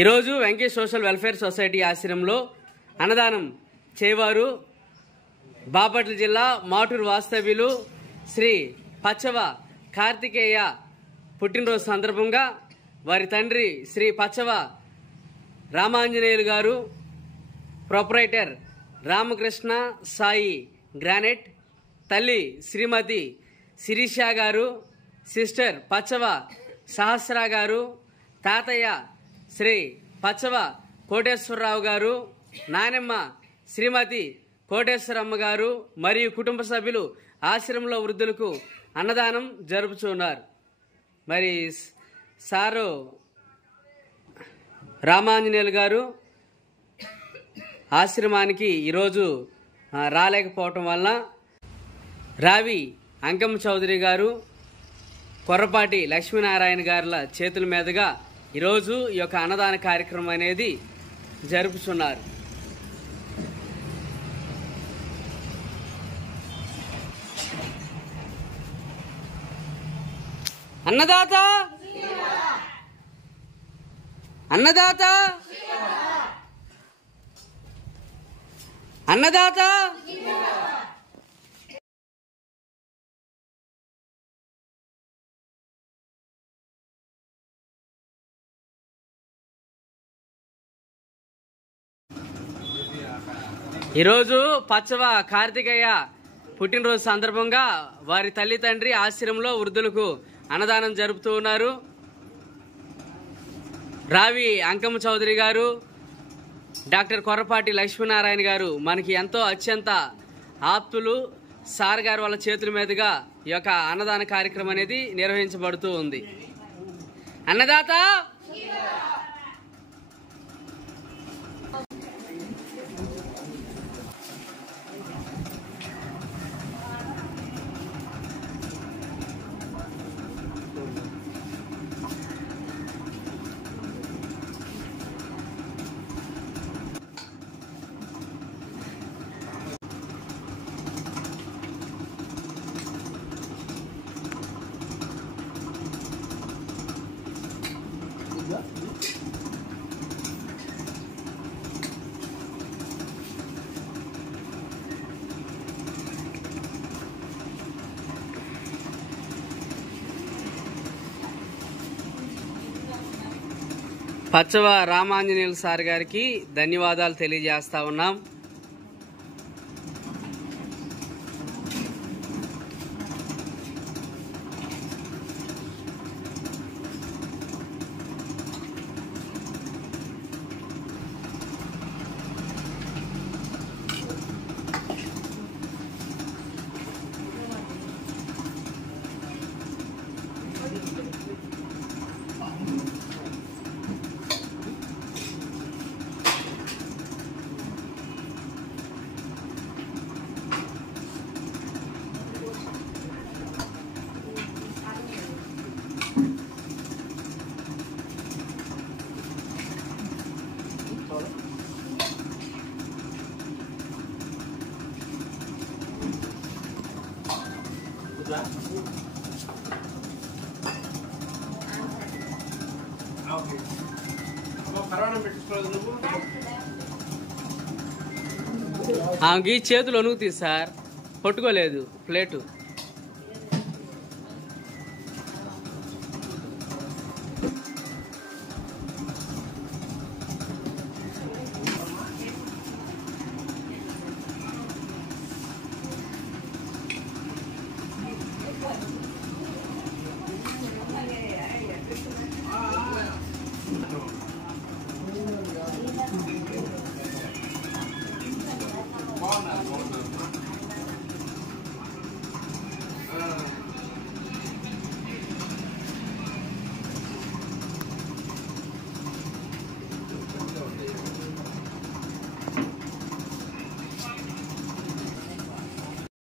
ఈరోజు Venkatesh social welfare society ఆశ్రమంలో అన్నదానం చేయవారు బాపట్ల జిల్లా మాటూరు వాస్తవ్యులు శ్రీ పచ్చవ కార్తికేయ పుట్టినరోజు సందర్భంగా వారి తండ్రి శ్రీ పచ్చవ రామాంజనేయులు గారు, ప్రొపరైటర్ రామకృష్ణ సాయి గ్రానైట్, తల్లి శ్రీమతి శిరీష గారు, సిస్టర్ పచ్చవ సహస్ర గారు, తాతయ్య శ్రీ పచ్చవ కోటేశ్వరరావు గారు, నానమ్మ శ్రీమతి కోటేశ్వరమ్మ గారు మరియు కుటుంబ సభ్యులు ఆశ్రమంలో వృద్ధులకు అన్నదానం జరుపుతున్నారు. మరి సారు రామాంజనేయులు గారు ఆశ్రమానికి ఈరోజు రాలేకపోవటం వలన రావి అంకమ్మ చౌదరి గారు, కొర్రపాటి లక్ష్మీనారాయణ గారుల చేతుల మీదుగా ఈరోజు ఈ యొక్క అన్నదాన కార్యక్రమం అనేది జరుపుతున్నారు. అన్నదాత అన్నదాత అన్నదాత ఈరోజు పచ్చవ కార్తికేయ పుట్టినరోజు సందర్భంగా వారి తల్లి తండ్రి ఆశ్రమంలో వృద్ధులకు అన్నదానం జరుపుతూ ఉన్నారు. రావి అంకమ్మ చౌదరి గారు, డాక్టర్ కొర్రపాటి లక్ష్మీనారాయణ గారు మనకి ఎంతో అత్యంత ఆప్తులు. సార్ గారు వాళ్ళ చేతుల మీదుగా ఈ యొక్క అన్నదాన కార్యక్రమం అనేది నిర్వహించబడుతూ ఉంది. అన్నదాత పచ్చవ రామాంజనేయులు సార్ గారికి ధన్యవాదాలు తెలియజేస్తా ఉన్నాం. ఆమెకి చేతులు వణుకుతాయి సార్, పట్టుకోలేదు ప్లేటు.